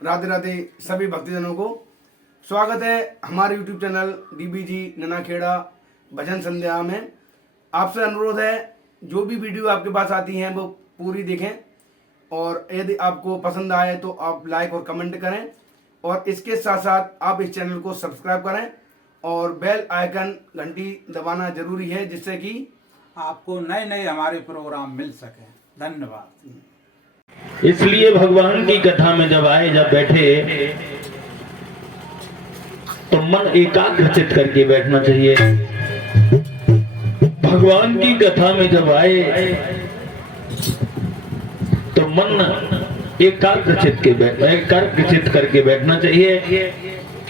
राधे राधे सभी भक्तजनों को स्वागत है हमारे YouTube चैनल DBG ननाखेड़ा भजन संध्या में। आपसे अनुरोध है जो भी वीडियो आपके पास आती हैं वो पूरी देखें और यदि आपको पसंद आए तो आप लाइक और कमेंट करें और इसके साथ साथ आप इस चैनल को सब्सक्राइब करें और बेल आइकन घंटी दबाना जरूरी है जिससे कि आपको नए नए हमारे प्रोग्राम मिल सके। धन्यवाद। इसलिए भगवान की कथा में जब बैठे तो मन एकाग्रचित करके बैठना चाहिए। भगवान की कथा में जब आए तो मन एकाग्रचित करके बैठना चाहिए,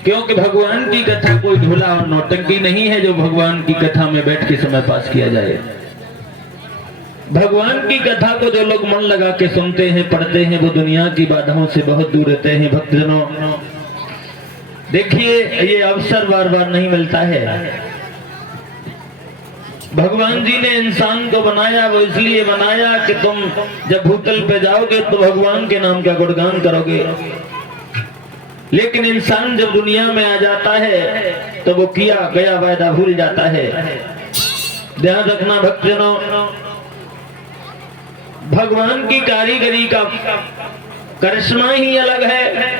क्योंकि भगवान की कथा कोई ढोला और नौटंकी नहीं है जो भगवान की कथा में बैठ के समय पास किया जाए। भगवान की कथा को जो लोग मन लगा के सुनते हैं, पढ़ते हैं, वो दुनिया की बाधाओं से बहुत दूर रहते हैं। भक्तजनों, देखिए ये अवसर बार बार नहीं मिलता है। भगवान जी ने इंसान को बनाया, वो इसलिए बनाया कि तुम जब भूतल पे जाओगे तो भगवान के नाम का गुणगान करोगे, लेकिन इंसान जब दुनिया में आ जाता है तो वो किया गया वायदा भूल जाता है। ध्यान रखना भक्तजनों, भगवान की कारीगरी का करिश्मा ही अलग है।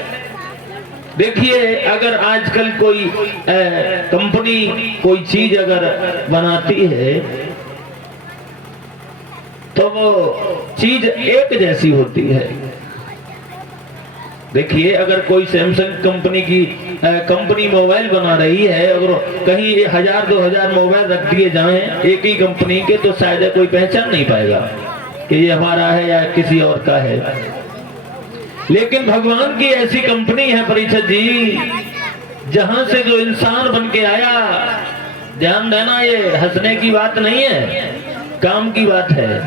देखिए अगर आजकल कोई कंपनी कोई चीज अगर बनाती है तो वो चीज एक जैसी होती है। देखिए अगर कोई सैमसंग कंपनी की कंपनी मोबाइल बना रही है, अगर कहीं 1000-2000 मोबाइल रख दिए जाएं एक ही कंपनी के तो शायद कोई पहचान नहीं पाएगा कि ये हमारा है या किसी और का है। लेकिन भगवान की ऐसी कंपनी है परीक्षित जी, जहां से जो इंसान बन के आया, ध्यान देना ये हंसने की बात नहीं है, काम की बात है।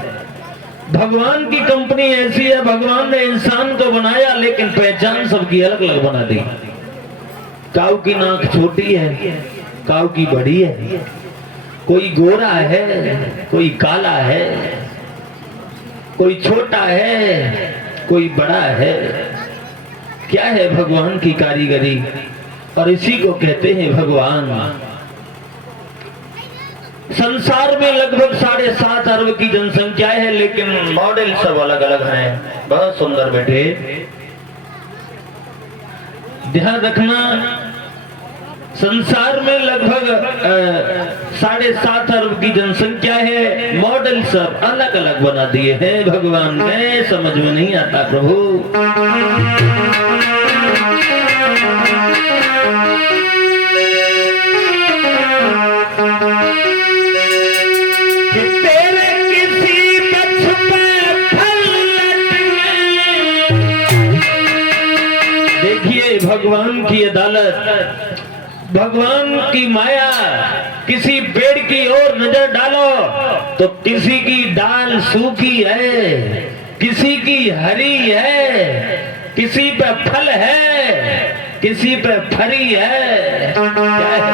भगवान की कंपनी ऐसी है, भगवान ने इंसान को बनाया लेकिन पहचान सबकी अलग अलग बना दी। काऊ की नाक छोटी है, काऊ की बड़ी है, कोई गोरा है, कोई काला है, कोई छोटा है, कोई बड़ा है। क्या है भगवान की कारीगरी, और इसी को कहते हैं भगवान। संसार में लगभग 7.5 अरब की जनसंख्या है, लेकिन मॉडल सब अलग अलग हैं। बहुत सुंदर बेटे, ध्यान रखना, संसार में लगभग 7.5 अरब की जनसंख्या है, मॉडल सब अलग अलग बना दिए हैं भगवान ने। समझ में नहीं आता प्रभु। देखिए भगवान की अदालत, भगवान की माया। किसी पेड़ की ओर नजर डालो तो किसी की डाल सूखी है, किसी की हरी है, किसी पे फल है, किसी पे फरी है। क्या है?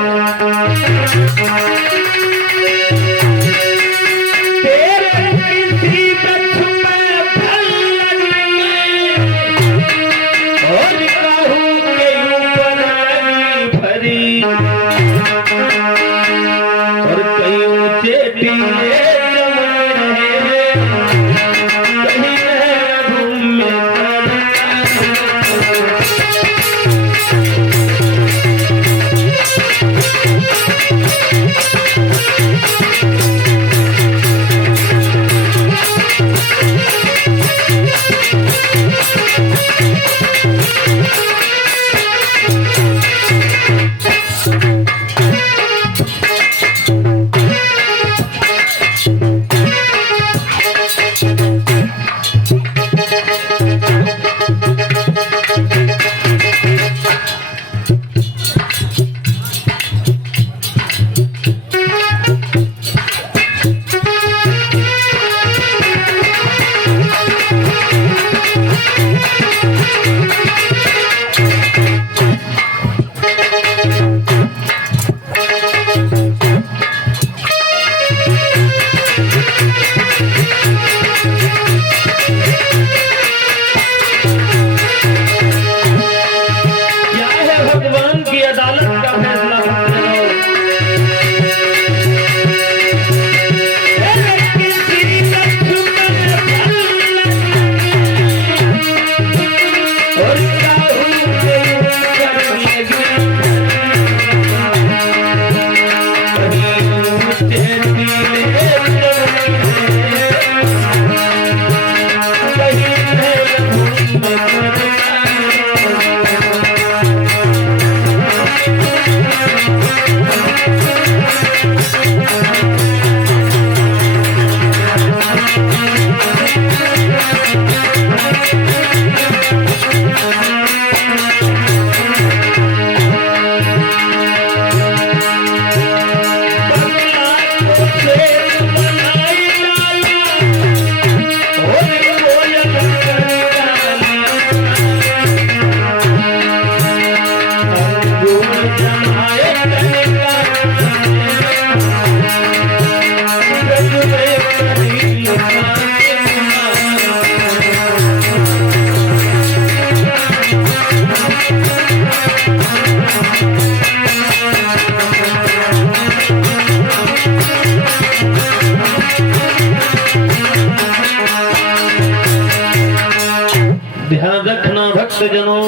भक्तजनों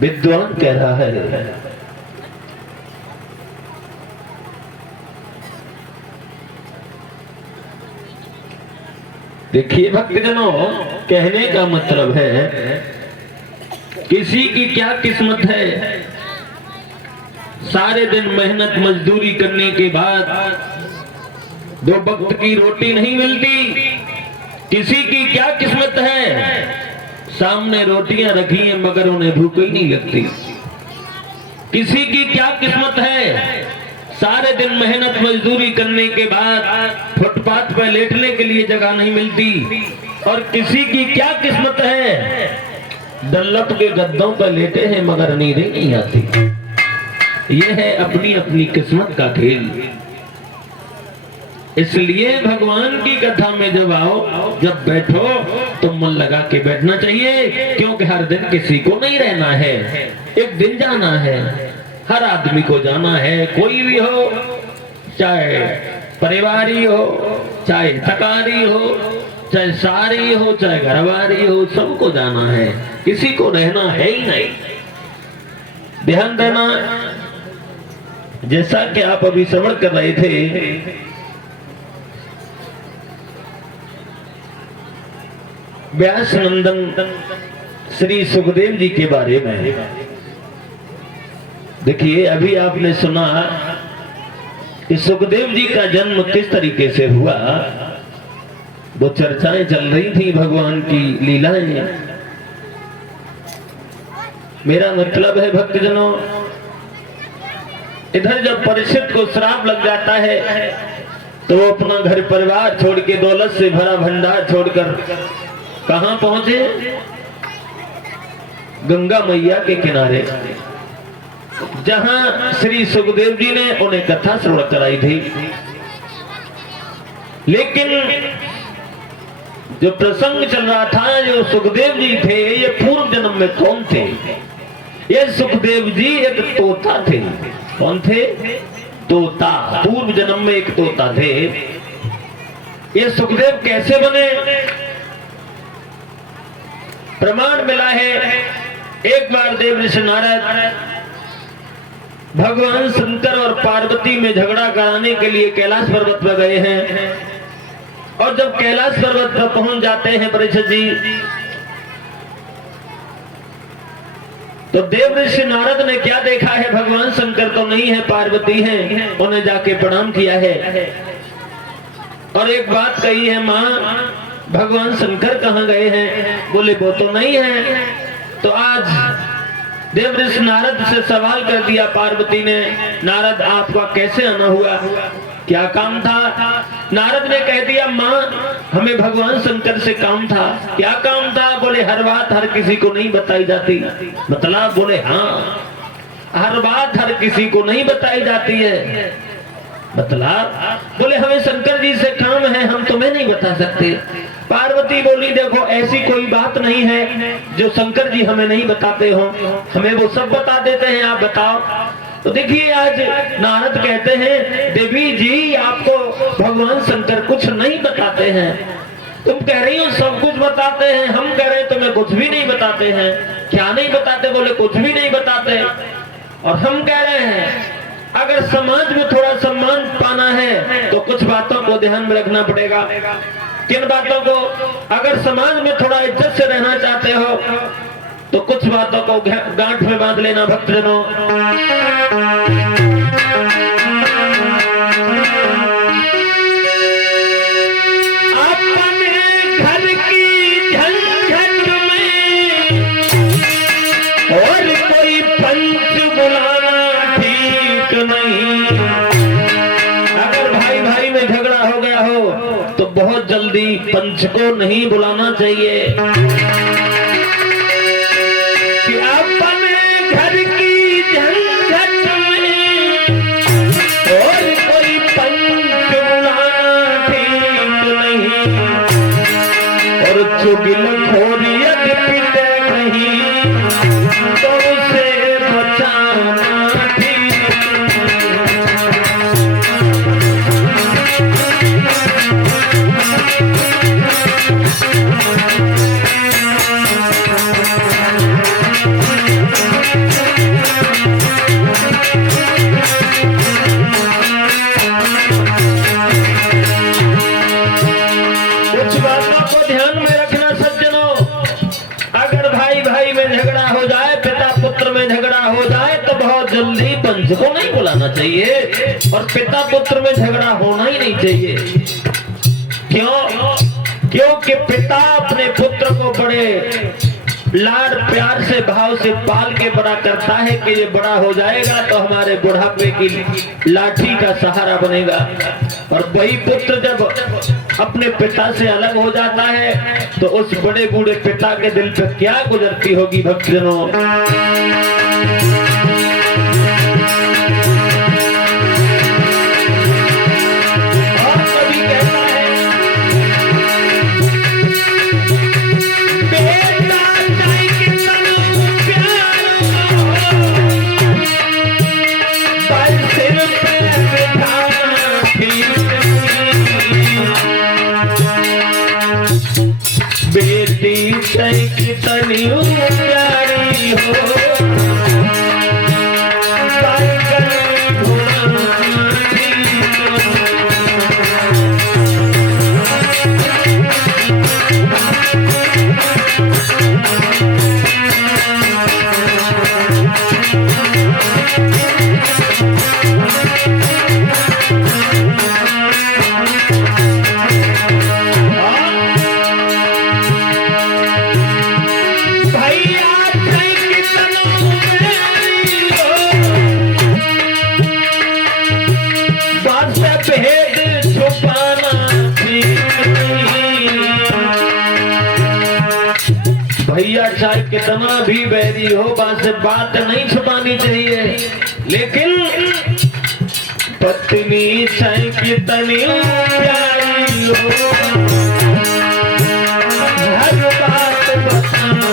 विद्वान कह रहा है, देखिए भक्तजनों, कहने का मतलब है किसी की क्या किस्मत है, सारे दिन मेहनत मजदूरी करने के बाद दो वक्त की रोटी नहीं मिलती। किसी की क्या किस्मत है, सामने रोटियां रखी हैं मगर उन्हें भूख ही नहीं लगती। किसी की क्या किस्मत है, सारे दिन मेहनत मजदूरी करने के बाद फुटपाथ पर लेटने के लिए जगह नहीं मिलती। और किसी की क्या किस्मत है, डल्लप के गद्दों पर लेटे हैं मगर नींद ही नहीं आती। यह है अपनी अपनी किस्मत का खेल। इसलिए भगवान की कथा में जब आओ, जब बैठो तो मन लगा के बैठना चाहिए, क्योंकि हर दिन किसी को नहीं रहना है, एक दिन जाना है। हर आदमी को जाना है, कोई भी हो, चाहे परिवारी हो, चाहे तकारी हो, चाहे सारी हो, चाहे घरवारी हो, सबको जाना है, किसी को रहना है ही नहीं। ध्यान देना, जैसा कि आप अभी श्रवण कर रहे थे, व्यास नंदन श्री सुखदेव जी के बारे में। देखिए अभी आपने सुना कि सुखदेव जी का जन्म किस तरीके से हुआ, वो चर्चाएं चल रही थी, भगवान की लीलाएं। मेरा मतलब है भक्तजनों, इधर जब परीक्षित को श्राप लग जाता है तो वो अपना घर परिवार छोड़ के, दौलत से भरा भंडार छोड़कर कहां पहुंचे, गंगा मैया के किनारे, जहां श्री सुखदेव जी ने उन्हें कथा श्रवण कराई थी। लेकिन जो प्रसंग चल रहा था, जो सुखदेव जी थे, ये पूर्व जन्म में कौन थे? ये सुखदेव जी एक तोता थे। कौन थे? तोता। पूर्व जन्म में एक तोता थे। ये सुखदेव कैसे बने? प्रमाण मिला है, एक बार देव ऋषि नारद भगवान शंकर और पार्वती में झगड़ा कराने के लिए कैलाश पर्वत पर गए हैं। और जब कैलाश पर्वत पर पहुंच जाते हैं परीक्षित जी, तो देव ऋषि नारद ने क्या देखा है, भगवान शंकर तो नहीं है, पार्वती है। उन्हें जाके प्रणाम किया है और एक बात कही है, माँ भगवान शंकर कहाँ गए हैं? बोले वो तो नहीं है। तो आज देव ऋषि नारद से सवाल कर दिया पार्वती ने, नारद आपका कैसे आना हुआ, क्या काम था? नारद ने कह दिया, माँ हमें भगवान शंकर से काम था। क्या काम था? बोले हर बात हर किसी को नहीं बताई जाती। मतलब? बोले हाँ, हर बात हर किसी को नहीं बताई जाती है। मतलब? बोले हमें शंकर जी से काम है, हम तुम्हें नहीं बता सकते। पार्वती बोली देखो ऐसी कोई बात नहीं है जो शंकर जी हमें नहीं बताते हो, हमें वो सब बता देते हैं, आप बताओ। तो देखिए आज नारद कहते हैं, देवी जी आपको भगवान शंकर कुछ नहीं बताते हैं। तुम कह रही हो सब कुछ बताते हैं, हम कह रहे हैं तुम्हें कुछ भी नहीं बताते हैं। क्या नहीं बताते? बोले कुछ भी नहीं बताते। और हम कह रहे हैं अगर समाज में थोड़ा सम्मान पाना है तो कुछ बातों को ध्यान में रखना पड़ेगा। किन बातों को? अगर समाज में थोड़ा इज्जत से रहना चाहते हो तो कुछ बातों को गांठ में बांध लेना भक्तजनों। अपने घर की झंझट में और कोई पंच बुलाना ठीक नहीं। अगर भाई भाई में झगड़ा हो गया हो तो बहुत जल्दी पंच को नहीं बुलाना चाहिए। कि अपने घर की झंझट में और कोई पंच बुलाना ठीक नहीं। और चुगलखोरियत पिटे नहीं तो उसे बचाना ठीक नहीं। भाई में झगड़ा हो जाए, पिता पुत्र में झगड़ा हो जाए तो बहुत जल्दी पंच को नहीं बुलाना चाहिए, और पिता पुत्र में झगड़ा होना ही नहीं चाहिए। क्यों? क्योंकि पिता अपने पुत्र को बड़े लाड प्यार से भाव से पाल के बड़ा करता है कि ये बड़ा हो जाएगा तो हमारे बुढ़ापे की लाठी का सहारा बनेगा। और वही पुत्र जब अपने पिता से अलग हो जाता है तो उस बड़े बूढ़े पिता के दिल पे क्या गुजरती होगी भक्तजनों। बेटी कितनी प्यारी हो, भैया चाहे कितना भी बैरी हो बात नहीं छुपानी चाहिए, लेकिन पत्नी चाहे कितनी प्यारी हो हर बात बताना।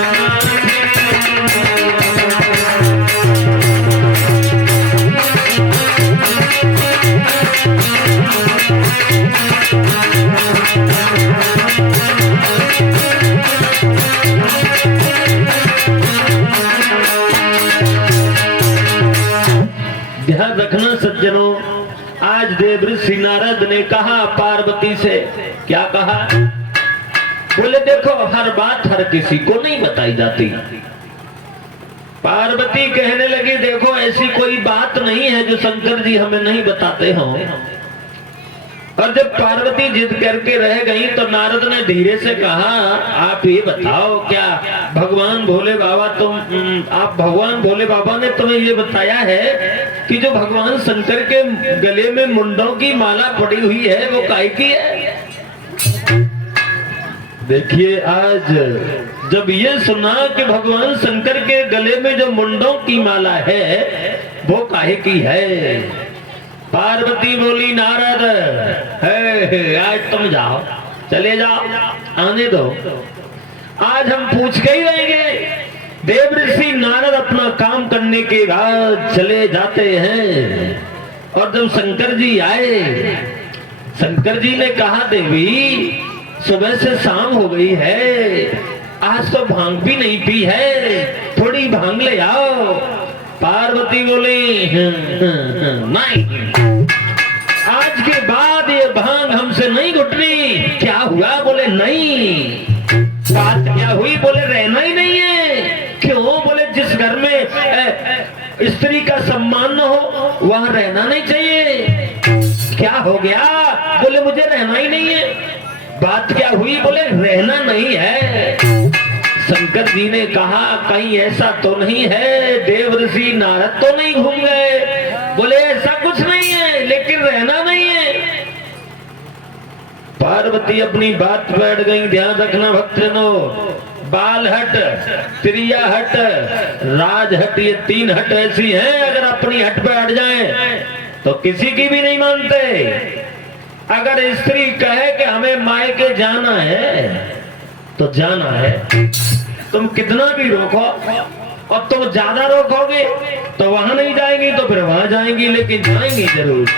ध्यान रखना सज्जनों, आज देवऋषि नारद ने कहा पार्वती से, क्या कहा? बोले देखो हर बात हर किसी को नहीं बताई जाती। पार्वती कहने लगी देखो ऐसी कोई बात नहीं है जो शंकर जी हमें नहीं बताते हों। और जब पार्वती जिद करके रह गई तो नारद ने धीरे से कहा आप ये बताओ क्या भगवान भोले बाबा ने तुम्हें ये बताया है कि जो भगवान शंकर के गले में मुंडों की माला पड़ी हुई है वो काहे की है? देखिए आज जब ये सुना कि भगवान शंकर के गले में जो मुंडों की माला है वो काहे की है, पार्वती बोली नारद है आज तुम जाओ, चले जाओ, आने दो, आज हम पूछ के ही रहेंगे। देवऋषि नारद अपना काम करने के बाद चले जाते हैं। और जब शंकर जी आए, शंकर जी ने कहा देवी सुबह से शाम हो गई है, आज तो भांग भी नहीं पी है, थोड़ी भांग ले आओ। पार्वती बोली नहीं, आज के बाद ये भांग हमसे नहीं घुटनी। क्या हुआ? बोले नहीं। बात क्या हुई? बोले रहना ही नहीं है। क्यों? बोले जिस घर में स्त्री का सम्मान न हो वहां रहना नहीं चाहिए। क्या हो गया? बोले मुझे रहना ही नहीं है। बात क्या हुई? बोले रहना नहीं है। शंकर जी ने कहा कहीं ऐसा तो नहीं है देवऋषि नारद तो नहीं घूम गए? बोले ऐसा कुछ नहीं है, लेकिन रहना नहीं है। पार्वती अपनी बात बैठ गई। ध्यान रखना भक्तजनों, बाल हट, त्रिया हट, राज हट, ये 3 हट ऐसी हैं, अगर अपनी हट पे हट जाए तो किसी की भी नहीं मानते। अगर स्त्री कहे कि हमें मायके जाना है तो जाना है, तुम कितना भी रोको, और तुम ज्यादा रोकोगे तो वहां नहीं जाएंगी तो फिर वहां जाएंगी, लेकिन जाएंगी जरूर।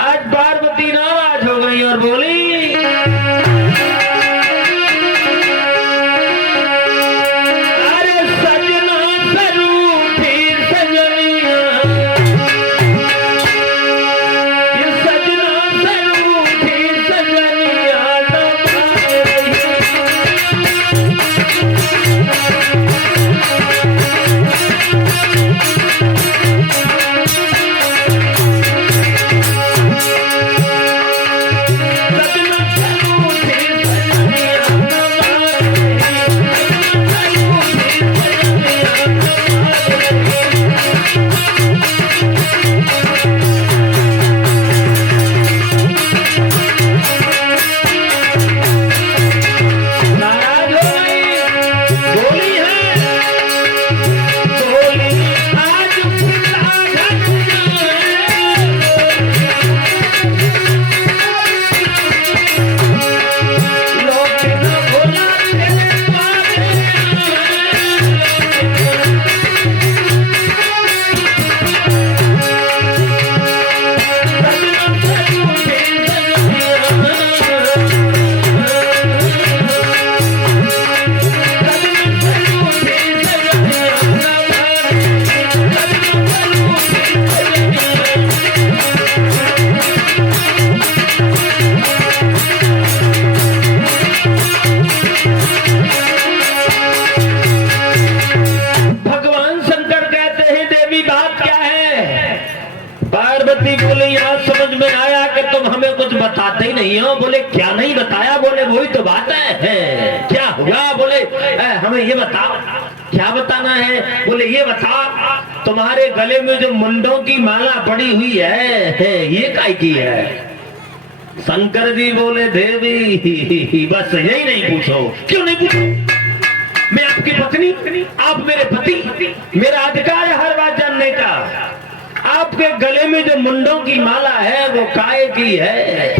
आज पार्वती नाराज हो गई और बोली अरे सजना सरूठी सजनिया, ये सजना सरूठी सजनिया नहीं हो। बोले क्या नहीं बताया? बोले वही तो बात है। क्या हुआ? बोले हमें ये बताओ। क्या बताना है? बोले ये बता, तुम्हारे गले में जो मुंडों की माला पड़ी हुई है ये काय की है? शंकर जी बोले देवी बस यही नहीं पूछो। क्यों नहीं पूछो? मैं आपकी पत्नी, आप मेरे पति, मेरा अधिकार है हर बात जानने का। आपके गले में जो मुंडों की माला है वो काय की है?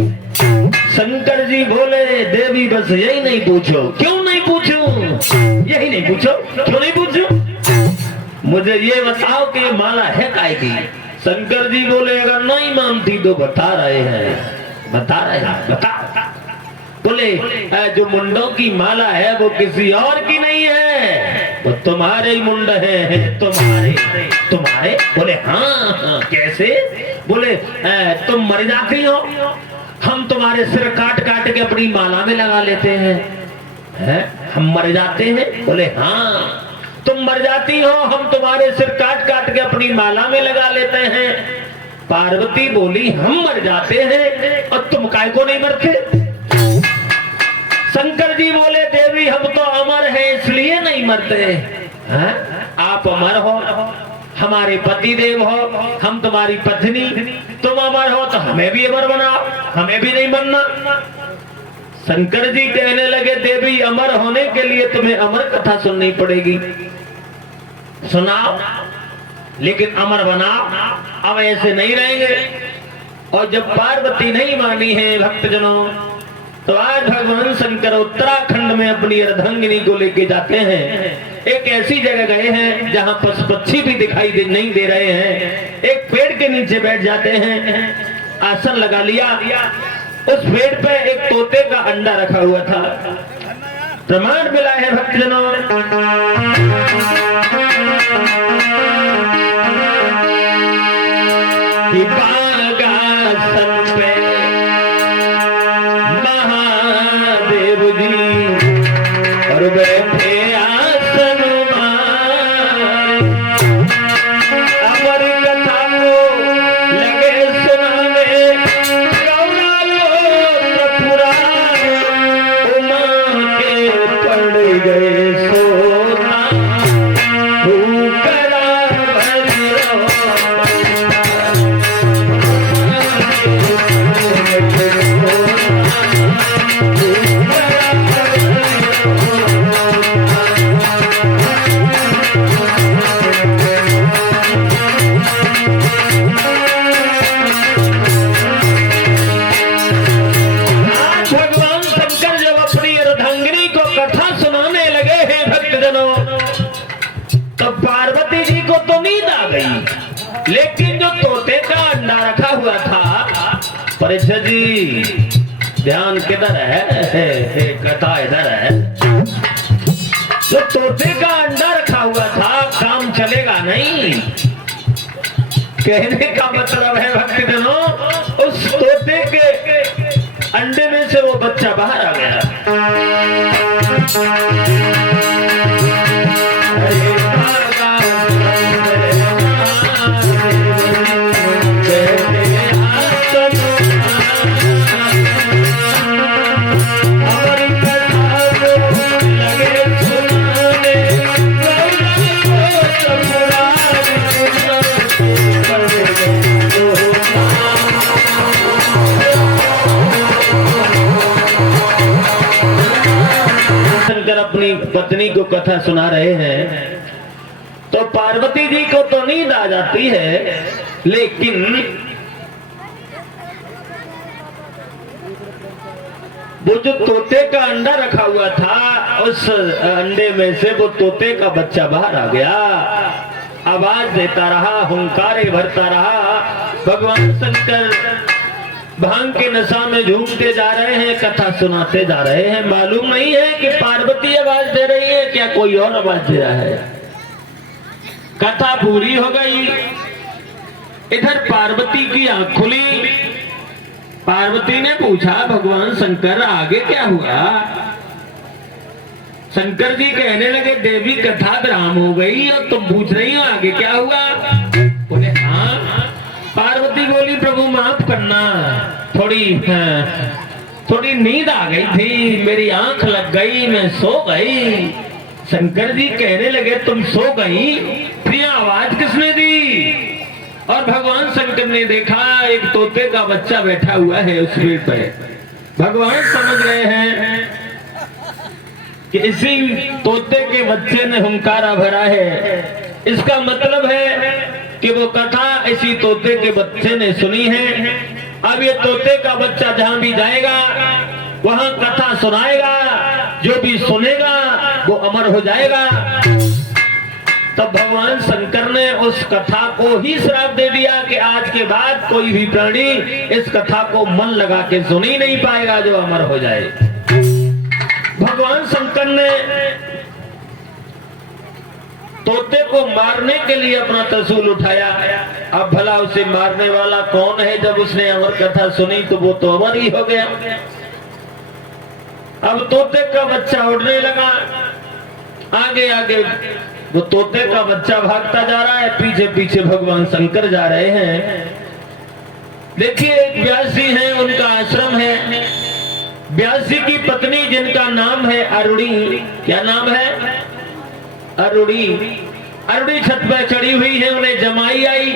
शंकर जी बोले देवी बस यही नहीं पूछो। क्यों नहीं पूछूं? यही नहीं पूछो। क्यों नहीं पूछूं? मुझे ये बताओ कि ये माला है काय की? शंकर जी बोले अगर नहीं मानती तो बता रहे हैं। बता रहे हैं, बता। बोले जो मुंडों की माला है वो किसी और की नहीं है, वो तुम्हारे ही मुंड है। तुम्हारे? तुम्हारे? बोले हाँ। कैसे? बोले तुम मर जाती हो, हम तुम्हारे सिर काट काट के अपनी माला में लगा लेते हैं। हम मर जाते हैं? बोले हाँ। तुम मर जाती हो, हम तुम्हारे सिर काट काट के अपनी माला में लगा लेते हैं। पार्वती बोली हम मर जाते हैं और तुम काय को नहीं मरते? शंकर जी बोले देवी हम तो अमर हैं इसलिए नहीं मरते हैं। आप अमर हो, हमारे पति देव हो, हम तुम्हारी पत्नी, तुम अमर हो तो हमें भी अमर बनाओ, हमें भी नहीं बनना। शंकर जी कहने लगे देवी अमर होने के लिए तुम्हें अमर कथा सुननी पड़ेगी। सुनाओ, लेकिन अमर बनाओ। अब ऐसे नहीं रहेंगे। और जब पार्वती नहीं मानी है भक्तजनों, तो आज भगवान शंकर उत्तराखंड में अपनी अर्धांगिनी को लेके जाते हैं। एक ऐसी जगह गए हैं जहां पशु पक्षी भी दिखाई नहीं दे रहे हैं। एक पेड़ के नीचे बैठ जाते हैं, आसन लगा लिया। उस पेड़ पे एक तोते का अंडा रखा हुआ था। प्रमाण मिला है भक्तजनों, बैठे आसन अमर कथा को लगे सुनाने। पुराण उमा के पड़ गए सोना भूकरा पार्वती जी को तो नींद आ गई, लेकिन जो तोते का अंडा रखा हुआ था, परीक्षा जी ध्यान किधर है? कथा इधर है। जो तोते का अंडा रखा हुआ था काम चलेगा नहीं। कहने का मतलब है भक्तजनों, उस तोते के अंडे में से वो बच्चा बाहर आ गया। अपनी पत्नी को कथा सुना रहे हैं तो पार्वती जी को तो नींद आ जाती है, लेकिन वो जो तोते का अंडा रखा हुआ था, उस अंडे में से वो तोते का बच्चा बाहर आ गया। आवाज देता रहा, हुंकारे भरता रहा। भगवान शंकर भांग के नशा में झूमते जा रहे हैं, कथा सुनाते जा रहे हैं। मालूम नहीं है कि पार्वती आवाज दे रही है क्या कोई और आवाज दे रहा है। कथा पूरी हो गई। इधर पार्वती की आंख खुली। पार्वती ने पूछा भगवान शंकर आगे क्या हुआ? शंकर जी कहने लगे देवी कथा विराम हो गई और तुम पूछ रही हो आगे क्या हुआ? बोले हाँ। पार्वती बोली प्रभु माफ करना, थोड़ी थोड़ी नींद आ गई थी, मेरी आंख लग गई, मैं सो गई। शंकर जी कहने लगे तुम सो गई, फिर आवाज किसने दी? और भगवान शंकर ने देखा एक तोते का बच्चा बैठा हुआ है उस पेड़ पे। भगवान समझ गए हैं कि इसी तोते के बच्चे ने हुंकारा भरा है। इसका मतलब है कि वो कथा इसी तोते के बच्चे ने सुनी है। अब ये तोते का बच्चा जहां भी जाएगा वहां कथा सुनाएगा, जो भी सुनेगा वो अमर हो जाएगा। तब भगवान शंकर ने उस कथा को ही श्राप दे दिया कि आज के बाद कोई भी प्राणी इस कथा को मन लगा के सुन ही नहीं पाएगा, जो अमर हो जाए। भगवान शंकर ने तोते को मारने के लिए अपना त्रिशूल उठाया। अब भला उसे मारने वाला कौन है? जब उसने अमर कथा सुनी तो वो तो अमर ही हो गया। अब तोते का बच्चा उड़ने लगा, आगे आगे वो तोते का बच्चा भागता जा रहा है, पीछे पीछे भगवान शंकर जा रहे हैं। देखिए एक व्यास जी हैं, उनका आश्रम है। व्यास जी की पत्नी जिनका नाम है अरुणी, क्या नाम है? अरुणी। अरुणी छत पर चढ़ी हुई है, उन्हें जमाई आई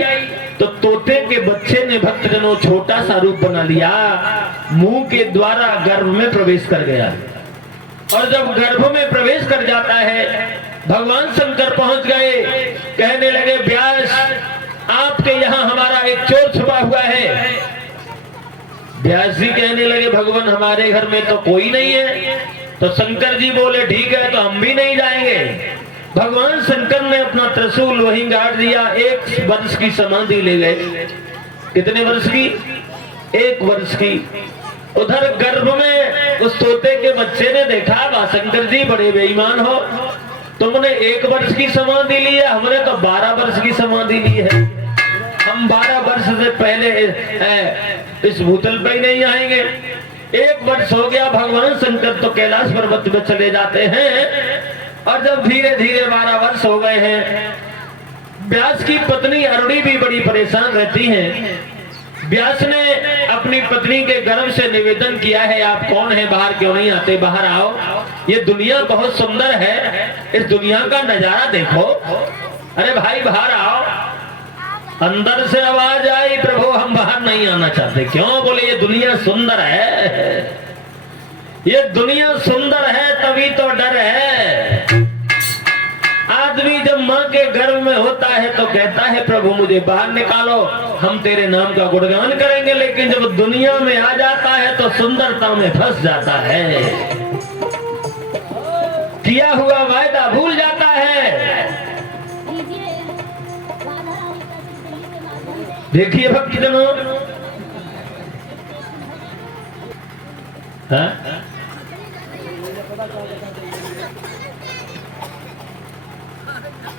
तो तोते के बच्चे ने भक्तजनों छोटा सा रूप बना लिया, मुंह के द्वारा गर्भ में प्रवेश कर गया। और जब गर्भ में प्रवेश कर जाता है, भगवान शंकर पहुंच गए, कहने लगे व्यास आपके यहाँ हमारा एक चोर छुपा हुआ है। व्यास जी कहने लगे भगवान हमारे घर में तो कोई नहीं है। तो शंकर जी बोले ठीक है, तो हम भी नहीं जाएंगे। भगवान शंकर ने अपना त्रिशूल वहीं गाड़ दिया, 1 वर्ष की समाधि ले गए। कितने वर्ष की? 1 वर्ष की। उधर गर्भ में उस तोते के बच्चे ने देखा, वाह शंकर जी बड़े बेईमान हो, तुमने 1 वर्ष की समाधि ली है, हमने तो 12 वर्ष की समाधि ली है। हम 12 वर्ष से पहले इस भूतल पे ही नहीं आएंगे। 1 वर्ष हो गया, भगवान शंकर तो कैलाश पर्वत में चले जाते हैं। और जब धीरे धीरे 12 वर्ष हो गए हैं, व्यास की पत्नी अरुणी भी बड़ी परेशान रहती हैं। व्यास ने अपनी पत्नी के गर्भ से निवेदन किया है, आप कौन है, बाहर क्यों नहीं आते, बाहर आओ, ये दुनिया बहुत सुंदर है, इस दुनिया का नजारा देखो। अरे भाई बाहर आओ। अंदर से आवाज आई, प्रभु हम बाहर नहीं आना चाहते। क्यों? बोले ये दुनिया सुंदर है, ये दुनिया सुंदर है तभी तो डर है। आदमी जब माँ के गर्भ में होता है तो कहता है प्रभु मुझे बाहर निकालो, हम तेरे नाम का गुणगान करेंगे। लेकिन जब दुनिया में आ जाता है तो सुंदरता में फंस जाता है, किया हुआ वायदा भूल जाता है। देखिए भक्तजनों,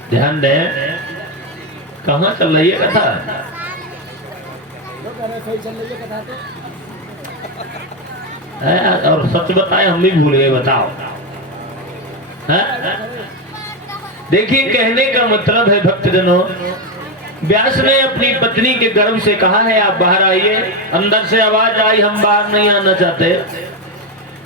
ध्यान दें, कहाँ चल रही है कथा? और सच बताए हम भी भूल गए, बताओ। देखिए कहने का मतलब है भक्तजनों, व्यास ने अपनी पत्नी के गर्भ से कहा है आप बाहर आइए। अंदर से आवाज आई हम बाहर नहीं आना चाहते।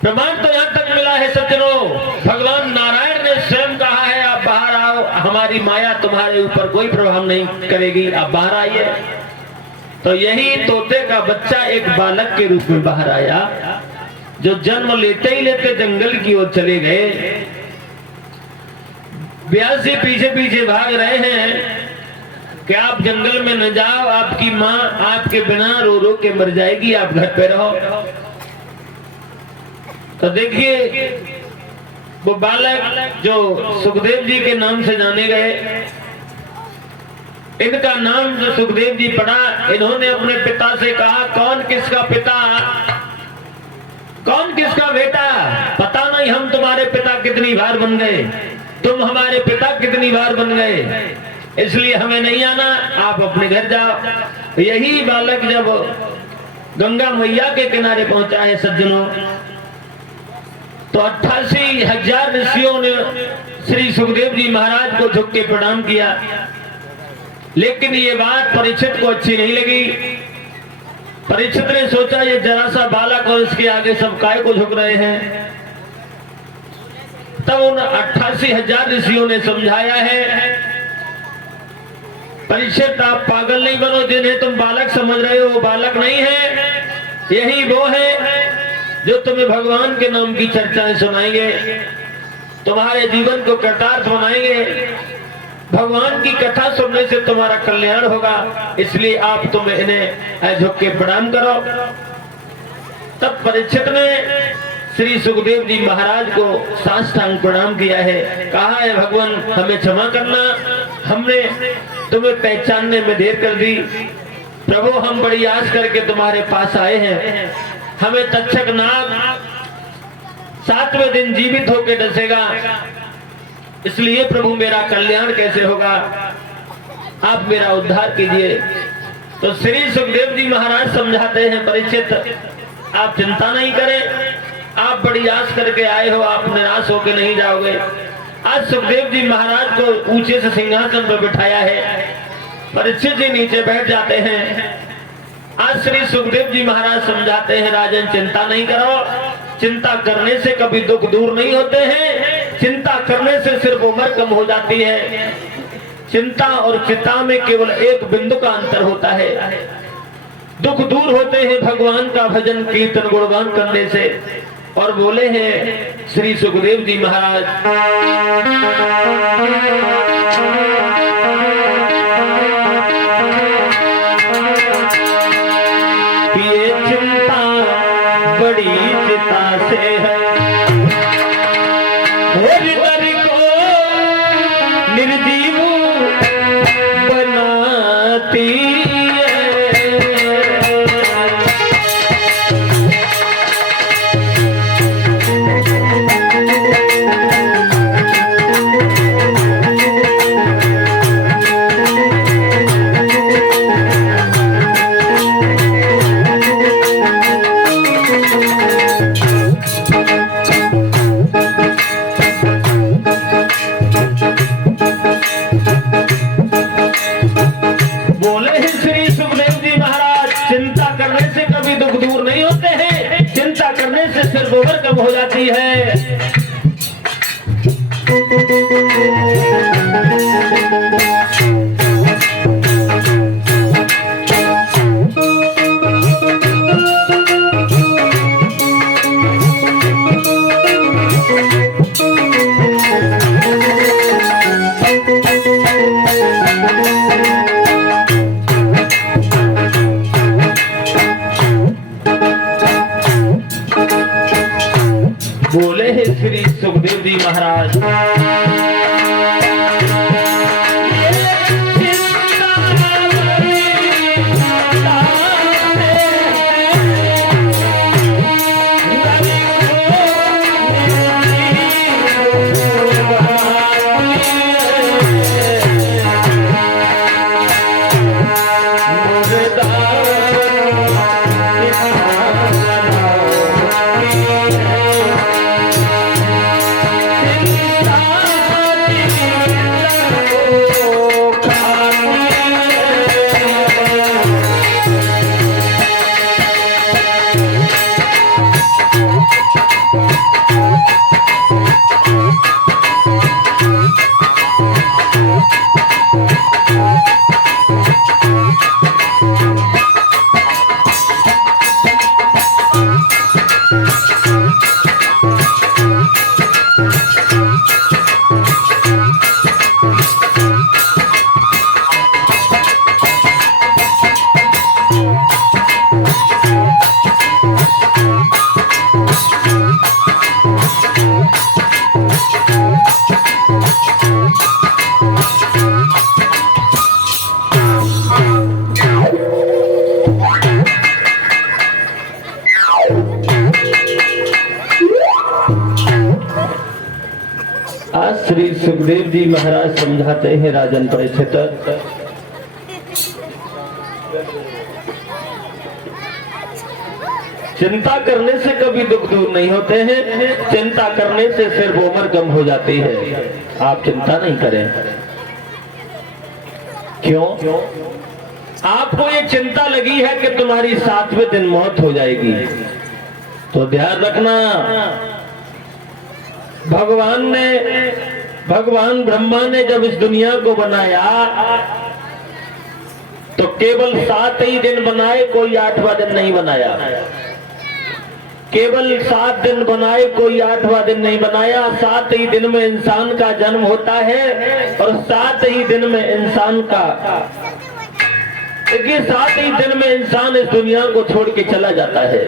प्रमाण तो यहाँ तक मिला है सज्जनों, भगवान नारायण ने स्वयं कहा है आप बाहर आओ, हमारी माया तुम्हारे ऊपर कोई प्रभाव नहीं करेगी, आप बाहर आइए। तो यही तोते का बच्चा एक बालक के रूप में बाहर आया, जो जन्म लेते ही लेते जंगल की ओर चले गए। व्यास जी पीछे पीछे भाग रहे हैं कि आप जंगल में न जाओ, आपकी माँ आपके बिना रो रो के मर जाएगी, आप घर पे रहो। तो देखिए वो बालक जो सुखदेव जी के नाम से जाने गए, इनका नाम जो सुखदेव जी पड़ा, इन्होंने अपने पिता से कहा कौन किसका पिता, कौन किसका बेटा, पता नहीं हम तुम्हारे पिता कितनी बार बन गए, तुम हमारे पिता कितनी बार बन गए, इसलिए हमें नहीं आना, आप अपने घर जाओ। यही बालक जब गंगा मैया के किनारे पहुंचा है सज्जनों, तो 88,000 ऋषियों ने श्री सुखदेव जी महाराज को झुक के प्रणाम किया। लेकिन ये बात परीक्षित को अच्छी नहीं लगी। परीक्षित ने सोचा ये जरा सा बालक और इसके आगे सब काय को झुक रहे हैं। तब उन 88,000 ऋषियों ने समझाया है, परीक्षित आप पागल नहीं बनो, जिन्हें तुम बालक समझ रहे हो वो बालक नहीं है, यही वो है जो तुम्हें भगवान के नाम की चर्चाएं सुनाएंगे, तुम्हारे जीवन को कृतार्थ बनाएंगे, भगवान की कथा सुनने से तुम्हारा कल्याण होगा, इसलिए आप तुम इन्हें झुक के प्रणाम करो। तब परीक्षित ने श्री सुखदेव जी महाराज को साष्टांग प्रणाम किया है, कहा है भगवान हमें क्षमा करना, हमने तुम्हें पहचानने में देर कर दी। प्रभु हम बड़ी आस करके तुम्हारे पास आए हैं, हमें तक्षक नाग 7वें दिन जीवित होकर डसेगा, इसलिए प्रभु मेरा कल्याण कैसे होगा, आप मेरा उद्धार कीजिए। तो श्री सुखदेव जी महाराज समझाते हैं, परीक्षित आप चिंता नहीं करें, आप बड़ी आस करके आए हो, आप निराश होकर नहीं जाओगे। आज सुखदेव जी महाराज को ऊंचे से सिंहासन पर बिठाया है, परीक्षित जी नीचे बैठ जाते हैं। आज श्री सुखदेव जी महाराज समझाते हैं, राजन चिंता नहीं करो, चिंता करने से कभी दुख दूर नहीं होते हैं, चिंता करने से सिर्फ उम्र कम हो जाती है। चिंता और चिंता में केवल एक बिंदु का अंतर होता है, दुख दूर होते हैं भगवान का भजन कीर्तन गुणगान करने से। और बोले हैं श्री सुखदेव जी महाराज, ये चिंता बड़ी चिता से है, हृदय को निर्जीव बनाती है। सिर्फ उम्र कम हो जाती है। बोले हैं श्री सुखदेव जी महाराज, आज श्री सुखदेव जी महाराज समझाते हैं राजन परीक्षित, चिंता करने से कभी दुख दूर नहीं होते हैं, चिंता करने से सिर्फ उम्र कम हो जाती है। आप चिंता नहीं करें। क्यों? आपको ये चिंता लगी है कि तुम्हारी 7वें दिन मौत हो जाएगी, तो ध्यान रखना, भगवान ब्रह्मा ने जब इस दुनिया को बनाया तो केवल 7 ही दिन बनाए, कोई 8वां दिन नहीं बनाया। केवल 7 दिन बनाए, कोई 8वां दिन नहीं बनाया। 7 ही दिन में इंसान का जन्म होता है और 7 ही दिन में इंसान का, देखिए 7 ही दिन में इंसान इस दुनिया को छोड़ के चला जाता है।